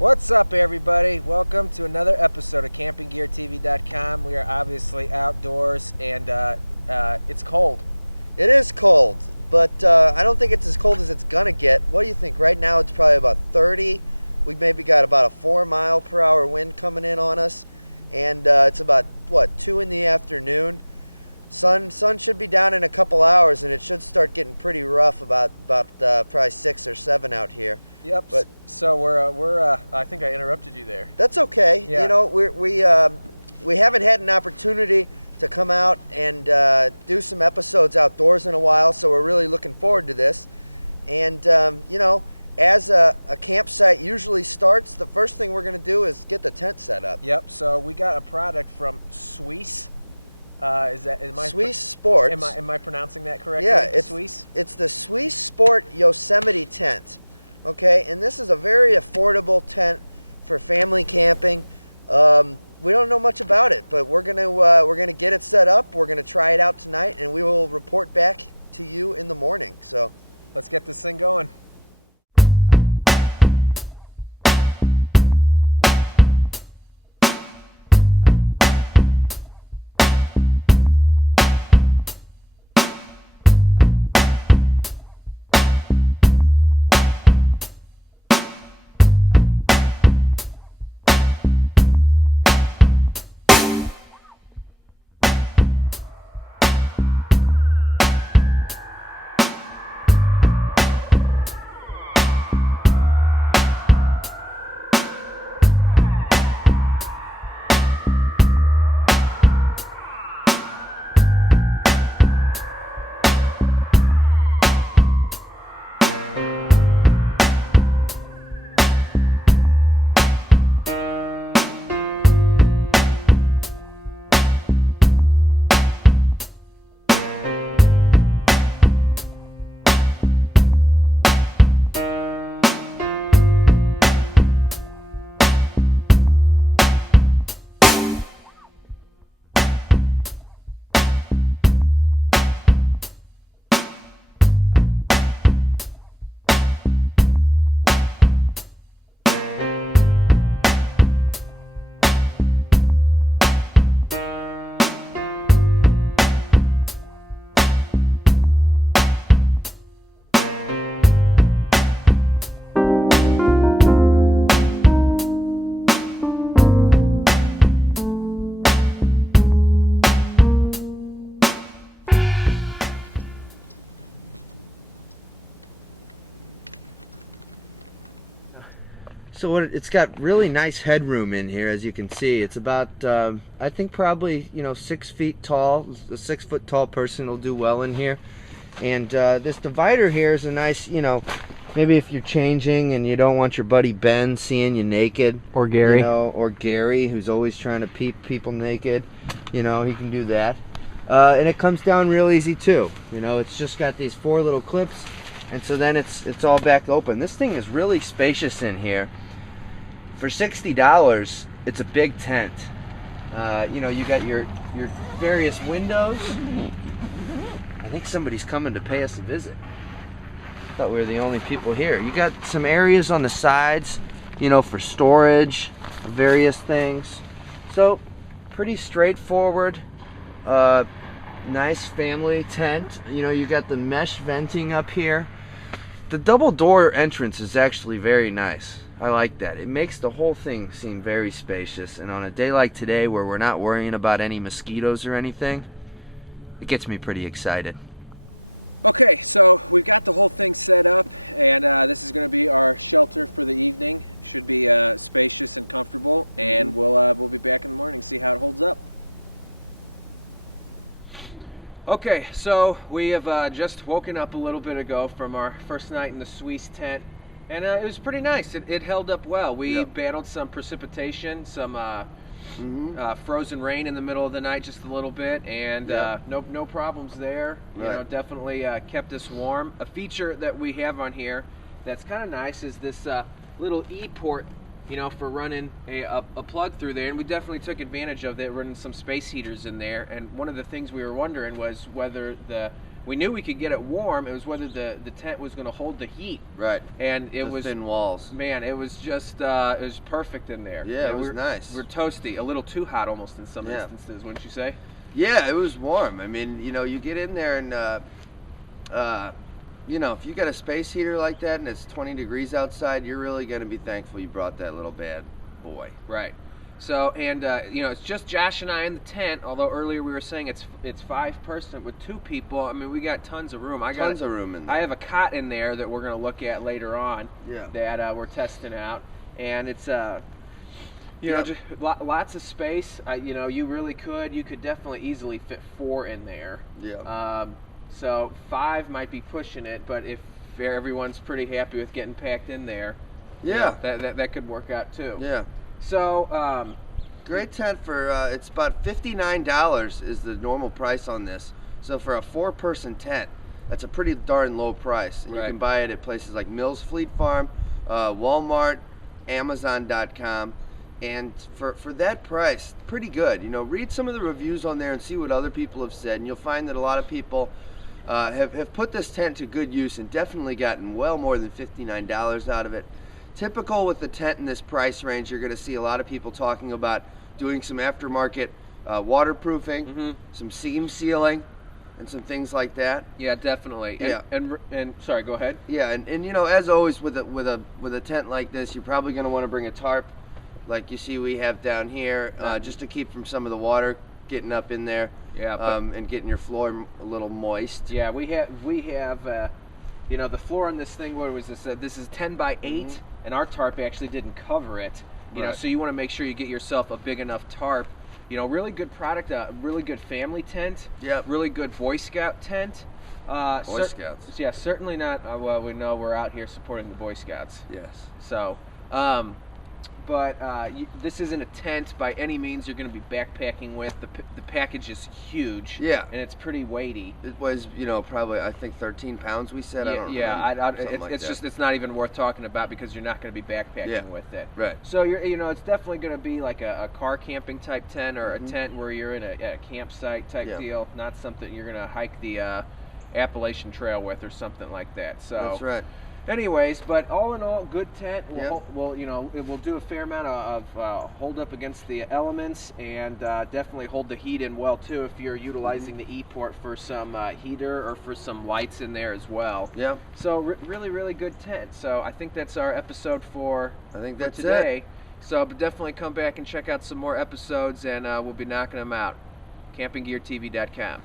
What's up, everybody? Welcome to another episode of CampingGearTV.com. We are obviously outdoors, and it's cold. It is cold, but I don't think it's as cold as it's gonna get. What do you think? Right now it's probably about 30. We maybe got about a 4-mile-per-hour wind coming in on us, and it's about 2 in the afternoon. Sun should be down in a couple hours, and it should start getting pretty rough about probably 6 or 7 out here. Yep. But so we're I think I interrupted you there. that's okay. Yeah. You know, we haven't had an opportunity to come out and do some episodes outdoors in a while, so we're really looking forward to this. And you know, as a campsite usually starts, the first thing we're going to do is get the tent set up. Yep. So we got a product from Suisse. Suisse Sports? Am I pronouncing that correctly? Yeah, it's Suisse. It's the Suisse Sport Yosemite tent. Okay, and this is a very affordable tent for family camping. We don't know much about it, but we're gonna get it set up. We're gonna try it out tonight, and we will report back to you in the morning. So Let's get this thing going. So it's got really nice headroom in here, as you can see. It's about, I think probably, 6 feet tall. A 6 foot tall person will do well in here. And this divider here is a nice, maybe if you're changing and you don't want your buddy Ben seeing you naked. Or Gary. Or Gary, who's always trying to peep people naked. He can do that. And it comes down real easy too. It's just got these 4 little clips. And so then it's all back open. This thing is really spacious in here. For $60, it's a big tent. You got your various windows. I think somebody's coming to pay us a visit. Thought we were the only people here. You got some areas on the sides, for storage, various things. So, pretty straightforward. Nice family tent. You got the mesh venting up here. The double door entrance is actually very nice. I like that. It makes the whole thing seem very spacious, and on a day like today where we're not worrying about any mosquitoes or anything, it gets me pretty excited. Okay, so we've got the whole thing set up, and this is going to be our shelter for the evening. Should be spacious and comfortable, and we'll be back in the morning, see how it holds up. Okay, so we have just woken up a little bit ago from our first night in the Suisse tent, and it was pretty nice. It held up well. We battled some precipitation, some frozen rain in the middle of the night just a little bit, and no problems there. Right. Definitely kept us warm. A feature that we have on here that's kind of nice is this little E-port for running a plug through there, and we definitely took advantage of that, running some space heaters in there. And one of the things we were wondering was whether we knew we could get it warm. It was whether the tent was going to hold the heat. Right. And it was thin walls. Man, it was just it was perfect in there. Yeah, it was nice. We're toasty, a little too hot almost in some instances, wouldn't you say? Yeah, it was warm. I mean, you get in there and if you got a space heater like that and it's 20 degrees outside, you're really going to be thankful you brought that little bad boy. Right. So, and it's just Josh and I in the tent. Although earlier we were saying it's 5 person with 2 people. I mean, we got tons of room. Tons of room in there. I have a cot in there that we're going to look at later on. Yeah. That we're testing out, and it's just lots of space. You could definitely easily fit 4 in there. Yeah. So 5 might be pushing it, but if everyone's pretty happy with getting packed in there, yeah, that could work out too. Yeah. So great tent for it's about $59 is the normal price on this. So for a 4-person tent, that's a pretty darn low price. And you can buy it at places like Mills Fleet Farm, Walmart, Amazon.com. And for that price, pretty good. Read some of the reviews on there and see what other people have said, and you'll find that a lot of people have put this tent to good use and definitely gotten well more than $59 out of it. Typical with the tent in this price range, you're going to see a lot of people talking about doing some aftermarket waterproofing, some seam sealing, and some things like that. Yeah, definitely. And sorry, go ahead. Yeah, and as always with a tent like this, you're probably going to want to bring a tarp, like you see we have down here, just to keep from some of the water getting up in there. Yeah. And getting your floor a little moist. Yeah, we have the floor on this thing. What was this? This is 10 by 8, and our tarp actually didn't cover it. So you want to make sure you get yourself a big enough tarp. Really good product, really good family tent. Yep. Really good Boy Scout tent. Boy Scouts. Yeah, certainly not. Well, we know we're out here supporting the Boy Scouts. Yes. So, but this isn't a tent by any means you're going to be backpacking with. The package is huge. Yeah. And it's pretty weighty. It was, probably, I think 13 pounds we said. It's not even worth talking about because you're not going to be backpacking with it. Right. So it's definitely going to be like a car camping type tent or a tent where you're in a campsite type deal, not something you're going to hike the Appalachian Trail with or something like that. So that's right. Anyways, but all in all, good tent. It will do a fair amount of hold up against the elements, and definitely hold the heat in well too if you're utilizing the E-port for some heater or for some lights in there as well. Yeah. So really, really good tent. So I think that's our episode for that's today. it. So but definitely come back and check out some more episodes, and we'll be knocking them out. CampingGearTV.com.